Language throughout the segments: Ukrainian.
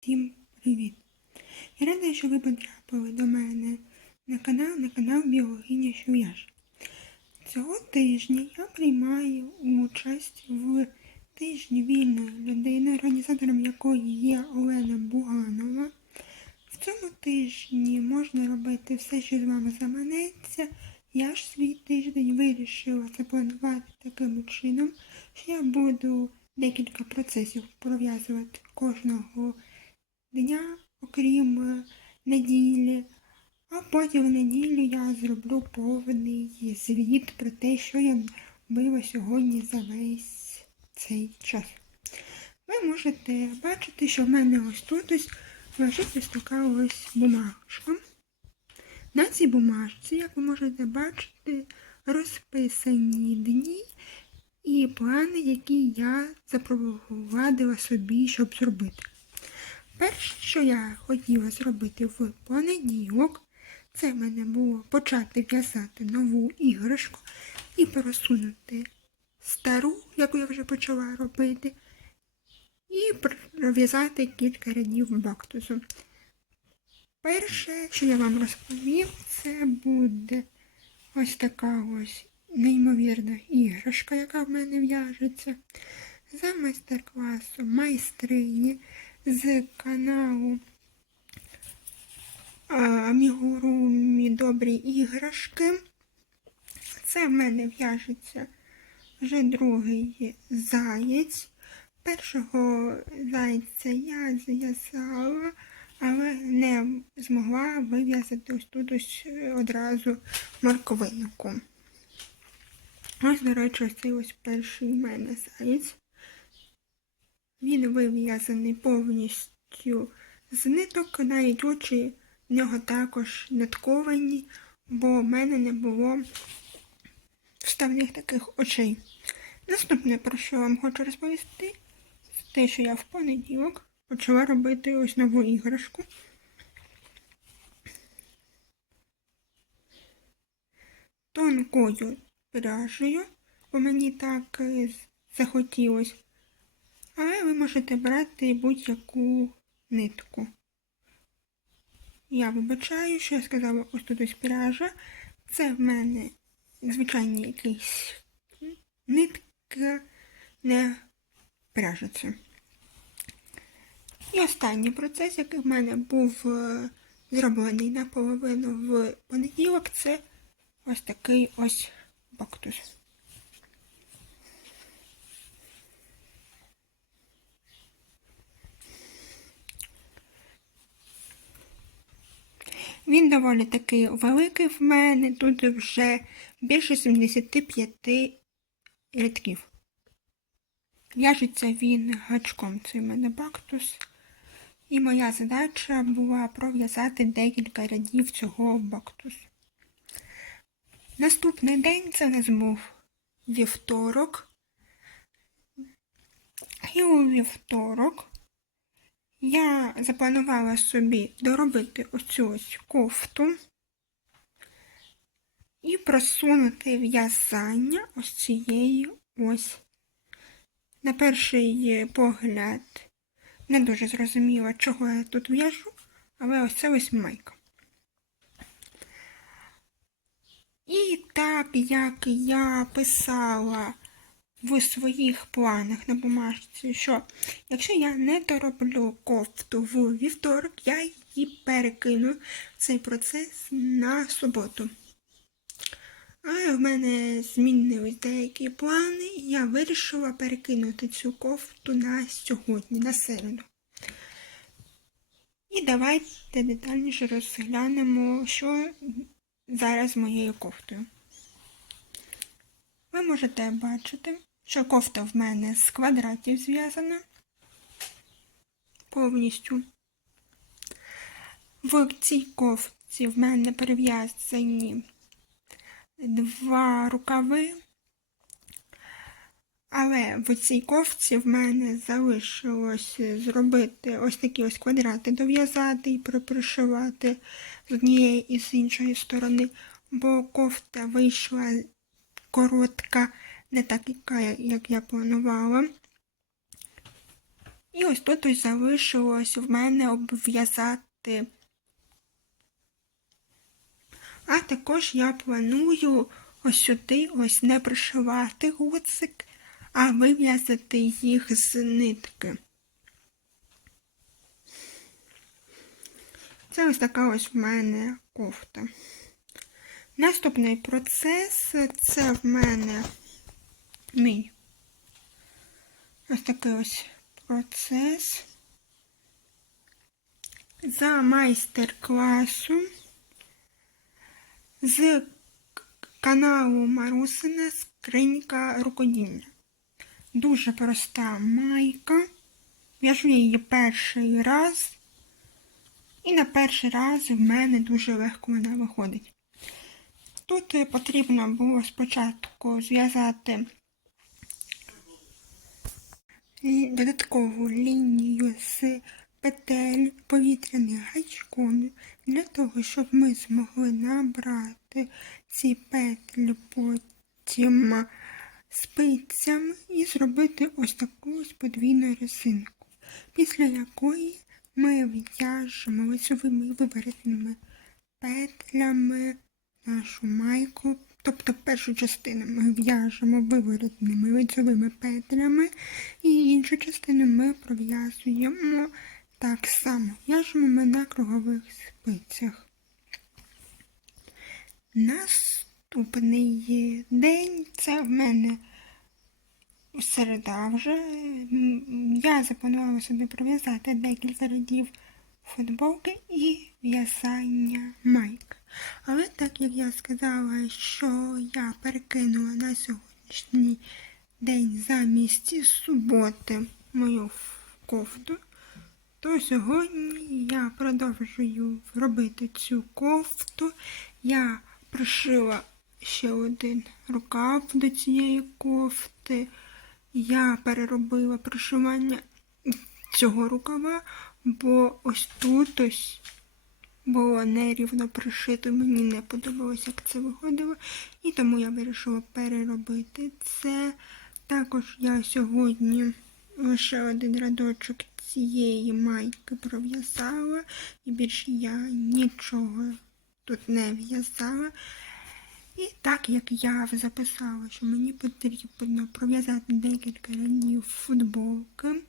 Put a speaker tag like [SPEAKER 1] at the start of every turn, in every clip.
[SPEAKER 1] Всім привіт! Я рада, що ви потрапили до мене на канал, на канал Біологиня Шуяш. Цього тижня я приймаю участь в тижні вільної людини, організатором якої є Олена Буганова. В цьому тижні можна робити все, що з вами заманеться. Я ж свій тиждень вирішила запланувати таким чином, що я буду декілька процесів пров'язувати кожного дня, окрім е, неділі. А потім в неділю я зроблю повний звіт про те, що я робила сьогодні за весь цей час. Ви можете бачити, що в мене ось тут ось лежить ось така ось бумажка. На цій бумажці, як ви можете бачити, розписані дні і плани, які я запровадила собі, щоб зробити. Перше, що я хотіла зробити в понеділок, це в мене було почати в'язати нову іграшку і просунути стару, яку я вже почала робити, і пров'язати кілька рядів бактусу. Перше, що я вам розповім, це буде ось така ось неймовірна іграшка, яка в мене в'яжеться. За майстер-класом майстрині з каналу Амігурумі Добрі іграшки. Це в мене в'яжеться вже другий заєць. Першого зайця я зв'язала, але не змогла вив'язати ось тут ось одразу морковинку. Ось, до речі, ось цей ось перший у мене заєць. Він вив'язаний повністю з ниток, навіть очі в нього також нитковані, бо в мене не було вставних таких очей. Наступне, про що я вам хочу розповісти, те, що я в понеділок почала робити ось нову іграшку. Тонкою пряжею, бо мені так е, захотілося. Але ви можете брати будь-яку нитку. Я вибачаю, що я сказала ось тут ось пряжа. Це в мене звичайні якісь нитки, не пряжа це. І останній процес, який в мене був е, зроблений наполовину в понеділок, це ось такий ось бактус. Він доволі такий великий в мене, тут вже більше 75 рядків. В'яжеться він гачком, це в мене бактус. І моя задача була пров'язати декілька рядів цього бактусу. Наступний день це не був вівторок. І у вівторок я запланувала собі доробити оцю ось кофту і просунути в'язання ось цієї ось. На перший погляд не дуже зрозуміла, чого я тут в'яжу, але ось це ось майка. І так як я писала в своїх планах на бумажці, що якщо я не дороблю кофту в вівторок, я її перекину цей процес на суботу. Але в мене змінились деякі плани, і я вирішила перекинути цю кофту на сьогодні, на середу. І давайте детальніше розглянемо, що зараз моєю кофтою. Ви можете бачити, що кофта в мене з квадратів зв'язана повністю. В цій кофті в мене перев'язані два рукави, але в цій кофті в мене залишилось зробити ось такі ось квадрати, дов'язати і припришивати з однієї і з іншої сторони, бо кофта вийшла коротка, не так, як я планувала. І ось тут ось залишилось в мене обв'язати. А також я планую ось сюди ось не пришивати гудзик, а вив'язати їх з нитки. Це ось така ось в мене кофта. Наступний процес це в мене мій ось такий ось процес. За майстер-класу з каналу Марусина Скринька рукоділля. Дуже проста майка. В'яжу її перший раз. І на перший раз в мене дуже легко вона виходить. Тут потрібно було спочатку зв'язати додаткову лінію з петель повітряних гачком для того, щоб ми змогли набрати ці петлі потім спицями і зробити ось таку ось подвійну резинку, після якої ми в'яжемо лицевими виворотними петлями нашу майку. Тобто першу частину ми в'яжемо виворотними лицевими петлями, і іншу частину ми пров'язуємо так само. В'яжемо ми на кругових спицях. Наступний день це в мене середа вже. Я запланувала собі пров'язати декілька рядів футболки і в'язання майк. Але так як я сказала, що я перекинула на сьогоднішній день замість суботи мою кофту, то сьогодні я продовжую робити цю кофту. Я пришила ще один рукав до цієї кофти. Я переробила пришивання цього рукава, бо ось тут ось було нерівно пришито, мені не подобалося, як це виходило, і тому я вирішила переробити це. Також я сьогодні лише один рядочок цієї майки пров'язала, і більше я нічого тут не в'язала. І так як я записала, що мені потрібно пров'язати декілька рядів футболки,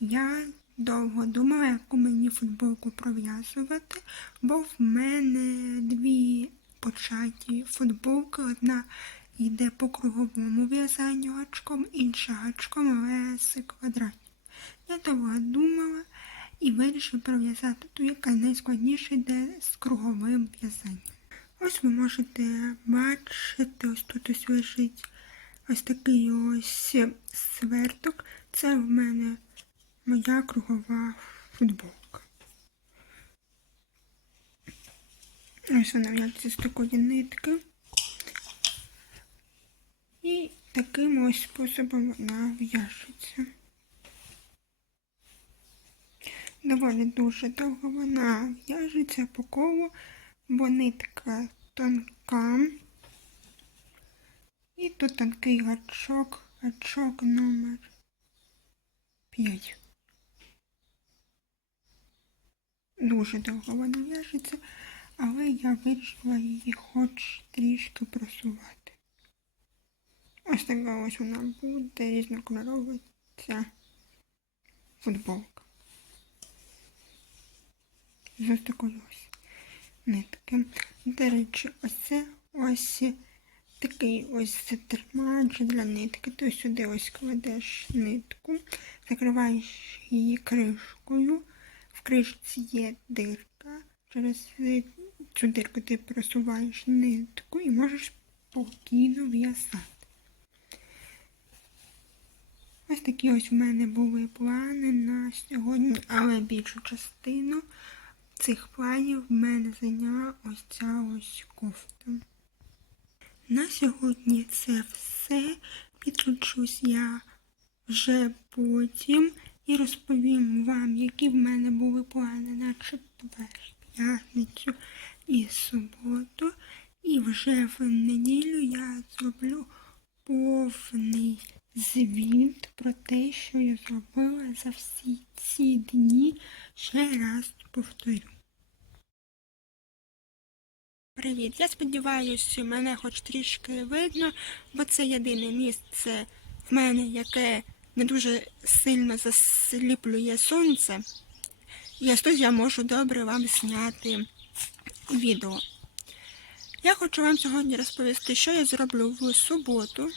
[SPEAKER 1] я довго думала, яку мені футболку пров'язувати, бо в мене дві початі футболки. Одна йде по круговому в'язанню гачком, інша гачком, але з квадратів. Я довго думала і вирішила пров'язати ту, яка найскладніше йде з круговим в'язанням. Ось ви можете бачити, ось тут ось лежить ось такий ось сверток. Це в мене моя кругова футболка. Ось вона в'яжеться з такої нитки. І таким ось способом вона в'яжеться. Доволі дуже довго вона в'яжеться по колу, бо нитка тонка. І тут такий гачок, гачок номер 5. Дуже довго вона в'яжеться, але я вирішила її хоч трішки просувати. Ось така ось вона буде різнокольорова ця футболка. З ось такою ось нитки. До речі, ось це ось такий ось тримач для нитки. Ти сюди ось кладеш нитку, закриваєш її кришкою. Кришці є дирка. Через цю дирку ти просуваєш нитку і можеш спокійно в'язати. Ось такі ось в мене були плани на сьогодні, але більшу частину цих планів в мене зайняла ось ця ось кофта. На сьогодні це все. Підключусь я вже потім і розповім вам, які в мене були плани на четвер, п'ятницю і суботу. І вже в неділю я зроблю повний звіт про те, що я зробила за всі ці дні. Ще раз повторю. Привіт! Я сподіваюся, мене хоч трішки видно, бо це єдине місце в мене, яке не дуже сильно засліплює сонце. І ось тут я можу добре вам зняти відео. Я хочу вам сьогодні розповісти, що я зроблю в суботу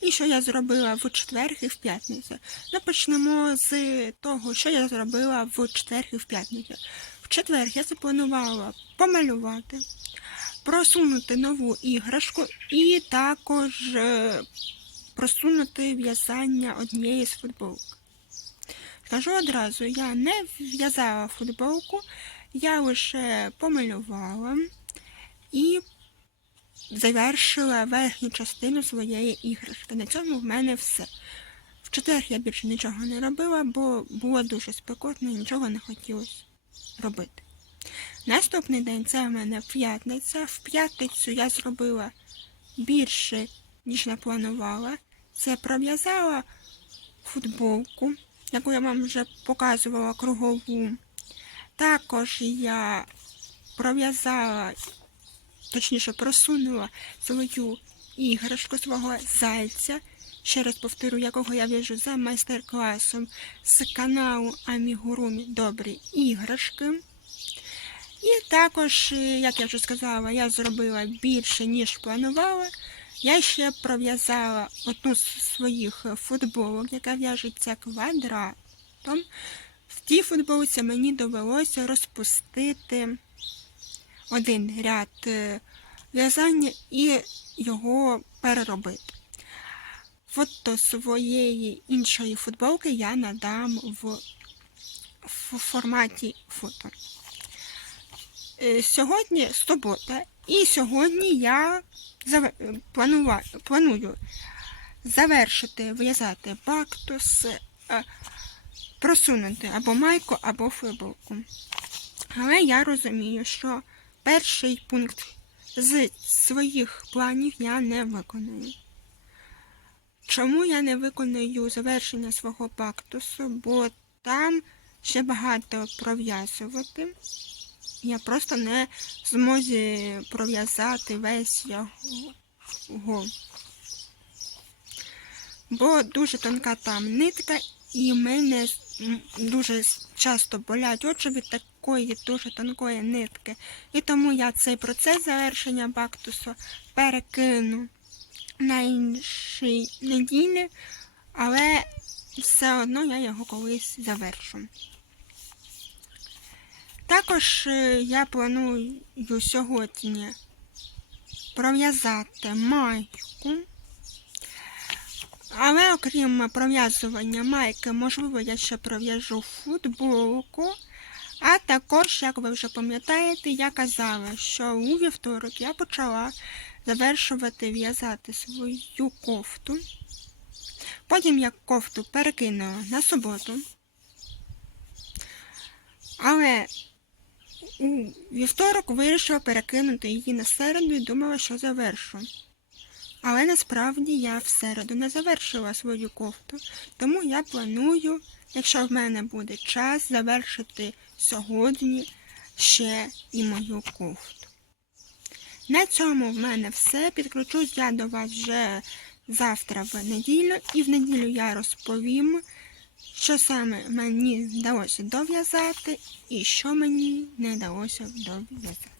[SPEAKER 1] і що я зробила в четвер і в п'ятницю. Ну, почнемо з того, що я зробила в четвер і в п'ятницю. В четвер я запланувала помалювати, просунути нову іграшку і також е, просунути в'язання однієї з футболок. Скажу одразу, я не в'язала футболку, я лише помалювала і завершила верхню частину своєї іграшки. На цьому в мене все. В четвер я більше нічого не робила, бо було дуже спекотно і нічого не хотілося робити. Наступний день це в мене п'ятниця. В п'ятницю я зробила більше, ніж напланувала. Це пров'язала футболку, яку я вам вже показувала кругову. Також я пров'язала, точніше просунула свою іграшку свого зайця. Ще раз повторю, якого я в'яжу за майстер-класом з каналу Амігурумі Добрі іграшки. І також, як я вже сказала, я зробила більше, ніж планувала. Я ще пров'язала одну з своїх футболок, яка в'яжеться квадратом. В тій футболці мені довелося розпустити один ряд е, в'язання і його переробити. Фото своєї іншої футболки я надам в форматі фото. Е, Сьогодні субота, і сьогодні я планую завершити в'язати бактус, е, просунути або майку, або футболку. Але я розумію, що перший пункт з своїх планів я не виконую. Чому я не виконую завершення свого бактусу? Бо там ще багато пров'язувати. Я просто не зможу пров'язати весь його. Бо дуже тонка там нитка, і мене дуже часто болять очі від такої дуже тонкої нитки. І тому я цей процес завершення бактусу перекину на інші неділі, але все одно я його колись завершу. Також е, я планую сьогодні пров'язати майку. Але окрім пров'язування майки, можливо, я ще пров'яжу футболку. А також, як ви вже пам'ятаєте, я казала, що у вівторок я почала завершувати в'язати свою кофту. Потім я кофту перекинула на суботу. Але у вівторок вирішила перекинути її на середу і думала, що завершу. Але насправді я в середу не завершила свою кофту, тому я планую, якщо в мене буде час, завершити сьогодні ще і мою кофту. На цьому в мене все. Підключусь я до вас вже завтра в неділю, і в неділю я розповім, що саме мені вдалося дов'язати і що мені не вдалося дов'язати.